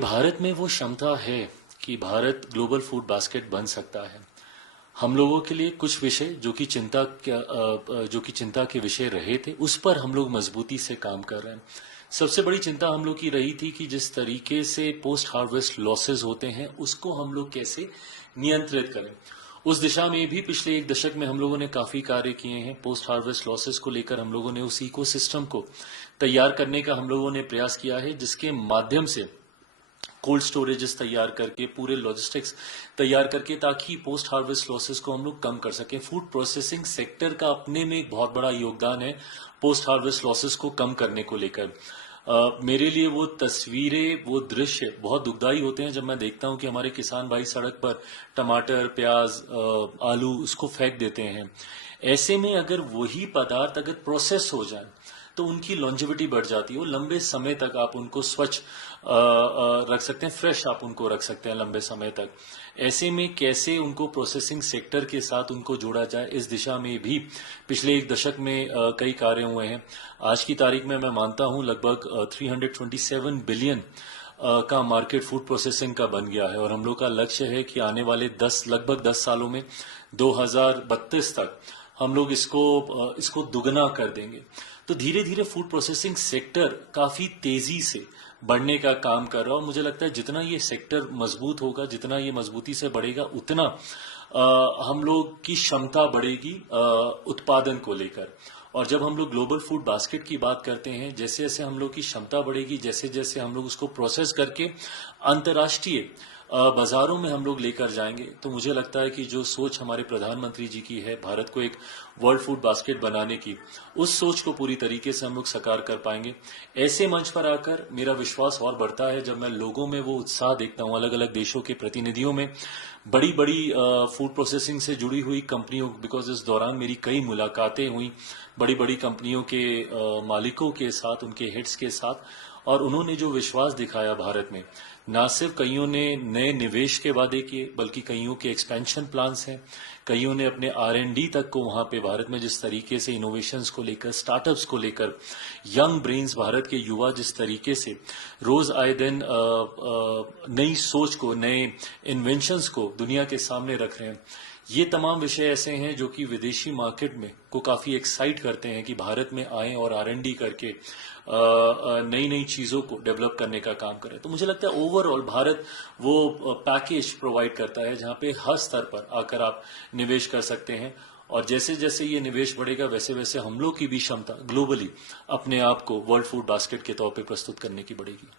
भारत में वो क्षमता है कि भारत ग्लोबल फूड बास्केट बन सकता है। हम लोगों के लिए कुछ विषय जो कि चिंता के विषय रहे थे, उस पर हम लोग मजबूती से काम कर रहे हैं। सबसे बड़ी चिंता हम लोग की रही थी कि जिस तरीके से पोस्ट हार्वेस्ट लॉसेस होते हैं, उसको हम लोग कैसे नियंत्रित करें। उस दिशा में भी पिछले एक दशक में हम लोगों ने काफी कार्य किए हैं। पोस्ट हार्वेस्ट लॉसेस को लेकर हम लोगों ने उस इकोसिस्टम को तैयार करने का हम लोगों ने प्रयास किया है, जिसके माध्यम से कोल्ड स्टोरेजेस तैयार करके, पूरे लॉजिस्टिक्स तैयार करके, ताकि पोस्ट हार्वेस्ट लॉसेस को हम लोग कम कर सकें। फूड प्रोसेसिंग सेक्टर का अपने में एक बहुत बड़ा योगदान है पोस्ट हार्वेस्ट लॉसेस को कम करने को लेकर। मेरे लिए वो तस्वीरें, वो दृश्य बहुत दुखदाई होते हैं जब मैं देखता हूं कि हमारे किसान भाई सड़क पर टमाटर, प्याज, आलू उसको फेंक देते हैं। ऐसे में अगर वही पदार्थ अगर प्रोसेस हो जाए तो उनकी लॉन्जिविटी बढ़ जाती है। वो लंबे समय तक आप उनको स्वच्छ रख सकते हैं, फ्रेश आप उनको रख सकते हैं लंबे समय तक। ऐसे में कैसे उनको प्रोसेसिंग सेक्टर के साथ उनको जोड़ा जाए, इस दिशा में भी पिछले एक दशक में कई कार्य हुए हैं। आज की तारीख में मैं मानता हूं लगभग 327 बिलियन का मार्केट फूड प्रोसेसिंग का बन गया है, और हम लोग का लक्ष्य है कि आने वाले लगभग 10 सालों में 2032 तक हम लोग इसको दुगना कर देंगे। तो धीरे धीरे फूड प्रोसेसिंग सेक्टर काफी तेजी से बढ़ने का काम कर रहा है, और मुझे लगता है जितना ये सेक्टर मजबूत होगा, जितना ये मजबूती से बढ़ेगा, उतना हम लोग की क्षमता बढ़ेगी उत्पादन को लेकर। और जब हम लोग ग्लोबल फूड बास्केट की बात करते हैं, जैसे जैसे हम लोग की क्षमता बढ़ेगी, जैसे जैसे हम लोग उसको प्रोसेस करके अंतर्राष्ट्रीय बाजारों में हम लोग लेकर जाएंगे, तो मुझे लगता है कि जो सोच हमारे प्रधानमंत्री जी की है भारत को एक वर्ल्ड फूड बास्केट बनाने की, उस सोच को पूरी तरीके से हम लोग साकार कर पाएंगे। ऐसे मंच पर आकर मेरा विश्वास और बढ़ता है जब मैं लोगों में वो उत्साह देखता हूं, अलग अलग देशों के प्रतिनिधियों में, बड़ी बड़ी फूड प्रोसेसिंग से जुड़ी हुई कंपनियों, बिकॉज इस दौरान मेरी कई मुलाकातें हुई बड़ी बड़ी कंपनियों के मालिकों के साथ, उनके हेड्स के साथ, और उन्होंने जो विश्वास दिखाया भारत में, ना सिर्फ कईयों ने नए निवेश के वादे किए, बल्कि कईयों के एक्सपेंशन प्लान्स हैं। कईयों ने अपने R&D तक को वहां पे भारत में जिस तरीके से इनोवेशंस को लेकर, स्टार्टअप्स को लेकर, यंग ब्रेन्स भारत के युवा जिस तरीके से रोज आए दिन नई सोच को, नए इन्वेंशंस को दुनिया के सामने रख रहे हैं, ये तमाम विषय ऐसे हैं जो कि विदेशी मार्केट में को काफी एक्साइट करते हैं कि भारत में आए और R&D करके नई नई चीजों को डेवलप करने का काम करें। तो मुझे लगता है ओवरऑल भारत वो पैकेज प्रोवाइड करता है जहां पे हर स्तर पर आकर आप निवेश कर सकते हैं, और जैसे जैसे ये निवेश बढ़ेगा, वैसे वैसे हम लोग की भी क्षमता ग्लोबली अपने आप को वर्ल्ड फूड बास्केट के तौर पे प्रस्तुत करने की बढ़ेगी।